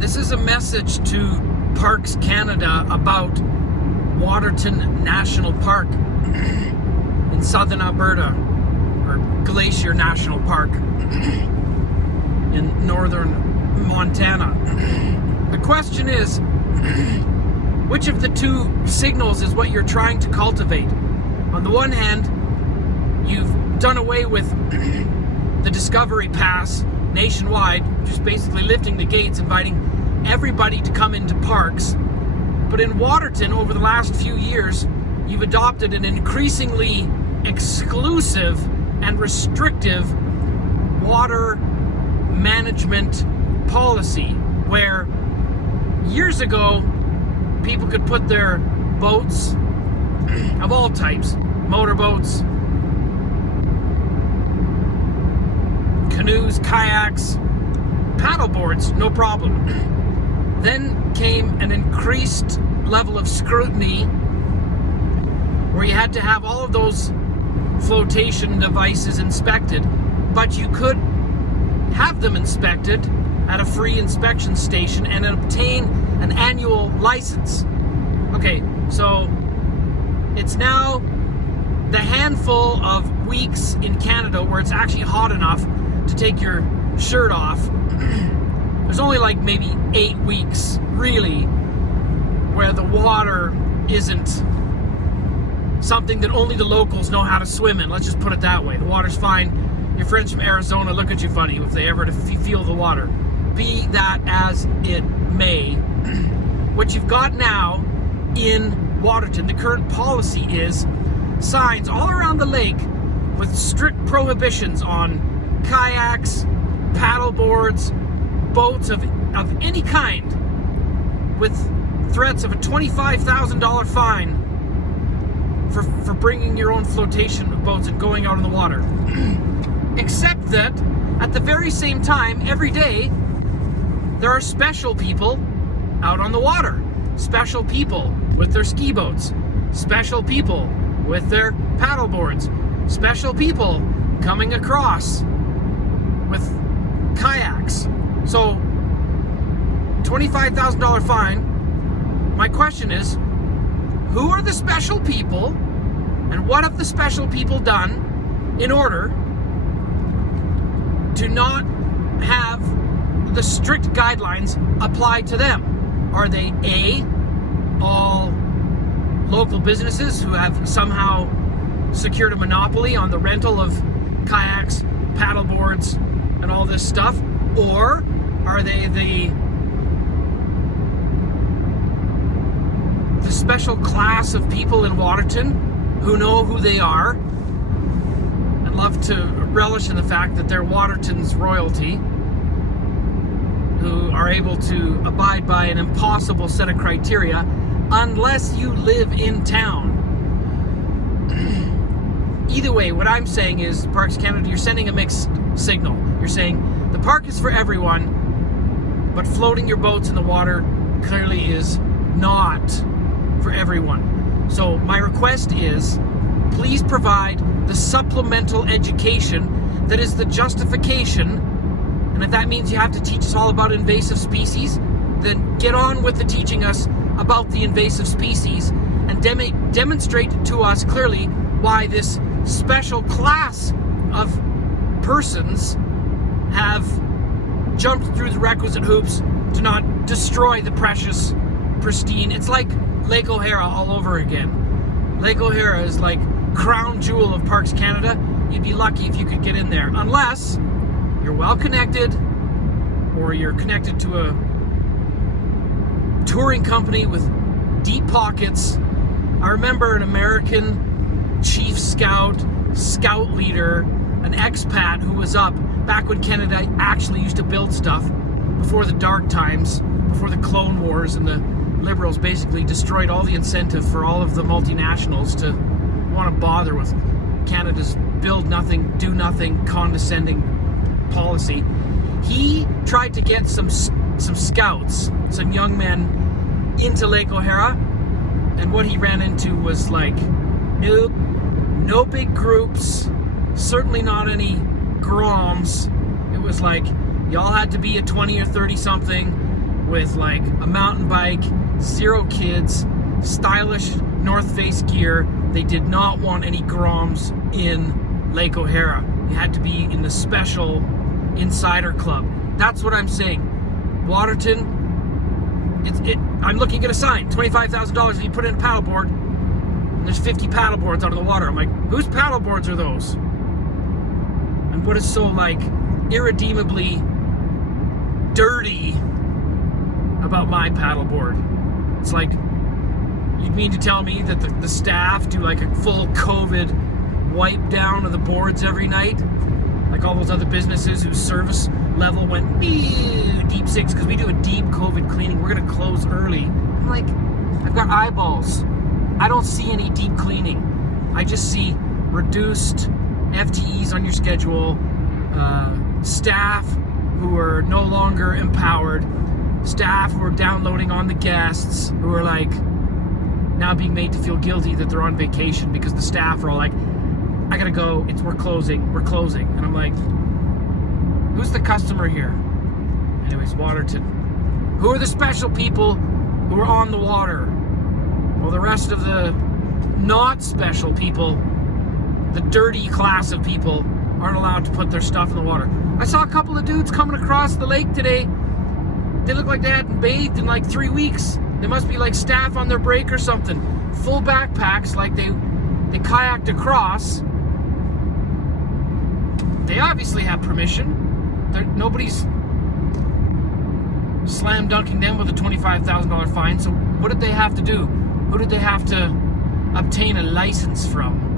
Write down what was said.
This is a message to Parks Canada about Waterton National Park in southern Alberta, or Glacier National Park in northern Montana. The question is, which of the two signals is what you're trying to cultivate? On the one hand, you've done away with the Discovery Pass nationwide, just basically lifting the gates, inviting everybody to come into parks. But in Waterton, over the last few years, you've adopted an increasingly exclusive and restrictive water management policy, where years ago, people could put their boats of all types, motorboats, canoes, kayaks, paddleboards, no problem. Then came an increased level of scrutiny where you had to have all of those flotation devices inspected, but you could have them inspected at a free inspection station and obtain an annual license. Okay, so it's now the handful of weeks in Canada where it's actually hot enough to take your shirt off. There's only like maybe 8 weeks, really, where the water isn't something that only the locals know how to swim in. Let's just put it that way. The water's fine. Your friends from Arizona look at you funny if they ever feel the water. Be that as it may. What you've got now in Waterton, the current policy is signs all around the lake with strict prohibitions on kayaks, paddleboards, boats of any kind, with threats of a $25,000 fine for bringing your own flotation boats and going out in the water. Except that at the very same time, every day, there are special people out on the water. Special people with their ski boats. Special people with their paddleboards. Special people coming across with kayaks. So, $25,000 fine. My question is, who are the special people, and what have the special people done in order to not have the strict guidelines applied to them? Are they A, all local businesses who have somehow secured a monopoly on the rental of kayaks, paddleboards, and all this stuff? Or are they the special class of people in Waterton who know who they are and love to relish in the fact that they're Waterton's royalty, who are able to abide by an impossible set of criteria unless you live in town? Either way, what I'm saying is, Parks Canada, you're sending a mixed signal. You're saying the park is for everyone, but floating your boats in the water clearly is not for everyone. So my request is, please provide the supplemental education that is the justification. And if that means you have to teach us all about invasive species, then get on with the teaching us about the invasive species and demonstrate to us clearly why this special class of persons have jumped through the requisite hoops to not destroy the precious, pristine. It's like Lake O'Hara all over again. Lake O'Hara is like crown jewel of Parks Canada. You'd be lucky if you could get in there, unless you're well connected or you're connected to a touring company with deep pockets. I remember an American chief scout leader, an expat who was up back when Canada actually used to build stuff, before the dark times, before the Clone Wars, and the Liberals basically destroyed all the incentive for all of the multinationals to want to bother with Canada's build nothing, do nothing, condescending policy. He tried to get some scouts, some young men, into Lake O'Hara, and what he ran into was like, nope, no big groups, certainly not any groms. It was like, y'all had to be a 20 or 30 something with like a mountain bike, 0 kids, stylish North Face gear. They did not want any Groms in Lake O'Hara. You had to be in the special insider club. That's what I'm saying. Waterton, I'm looking at a sign, $25,000 if you put in a paddleboard, and there's 50 paddleboards out of the water. I'm like, whose paddleboards are those? And what is so like irredeemably dirty about my paddleboard? It's like, you mean to tell me that the staff do like a full COVID wipe down of the boards every night? Like all those other businesses whose service level went deep 6 because we do a deep COVID cleaning. We're going to close early. I'm like, I've got eyeballs. I don't see any deep cleaning. I just see reduced FTEs on your schedule, staff who are no longer empowered, staff who are downloading on the guests, who are like now being made to feel guilty that they're on vacation because the staff are all like, I gotta go, we're closing. And I'm like, who's the customer here? Anyways, Waterton. Who are the special people who are on the water? Well, the rest of the not special people, the dirty class of people, aren't allowed to put their stuff in the water. I saw a couple of dudes coming across the lake today. They look like they hadn't bathed in like 3 weeks. They must be like staff on their break or something. Full backpacks, like they kayaked across. They obviously have permission. Nobody's slam dunking them with a $25,000 fine. So what did they have to do? Who did they have to obtain a license from?